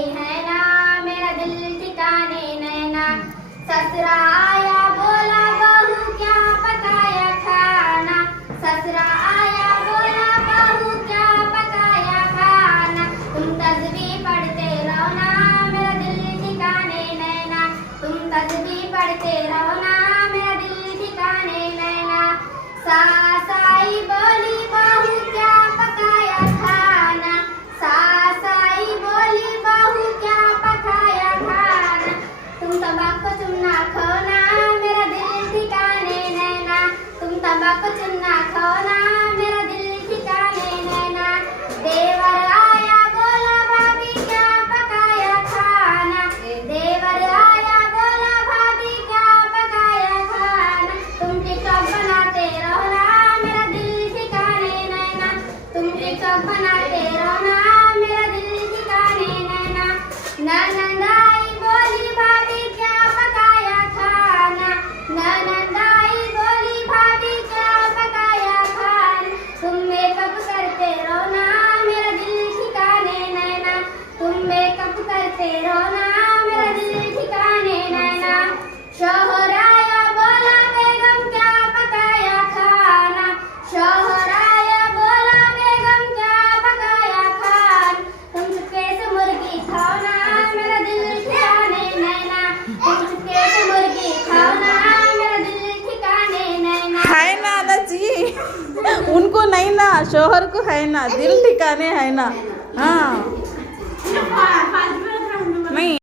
गई है ना, मेरा दिल ठिकाने नैना। ससुरा आया बोला बहू क्या पकाया खाना, ससुरा आया बोला बहू क्या पकाया खाना। तुम तस्बीह पढ़ते रहो ना, मेरा दिल ठिकाने नैना। तुम तस्बीह पढ़ते रहो ना, मेरा दिल ठिकाने नैना। सास आई बोली बहू क्या पकाया खाना, सास आई बोली बहू क्या पकाया खाना। तुम तंबाकू चुन्ना खोना, मेरा दिल ठिकाने नैना। तुम तंबाकू चुन्ना खोना, मेरा दिल ठिकाने नैना। देवर आया बोला भाभी क्या पकाया खाना, देवर आया बोला भाभी क्या पकाया खाना। तुम टिकटॉक बनाते रहो ना, मेरा दिल ठिकाने नैना। तुम टिकटॉक बनाते रहो ना, मेरा दिल ठिकाने नैना। ननद आई बोली भाभी क्या पकाया खाना, ननद आई बोली भाभी क्या पकाया खाना। तुम मेकअप करते रहो ना, मेरा दिल ठिकाने नैना। तुम मेकअप करते रहो ना, मेरा दिल ठिकाने नैना। शोहर आया बोला बेगम क्या पकाया खाना, शोहर आया बोला बेगम क्या पकाया खाना। तुम चुपके से मुर्गी खाओ ना, मेरा दिल ठिकाने नैना। तुम चुपके से मुर्गी खाओ ना, मेरा दिल ठिकाने नैना। है ना दादाजी, उनको नहीं ना, शोहर को है ना, दिल ठिकाने है ना। हाँ नहीं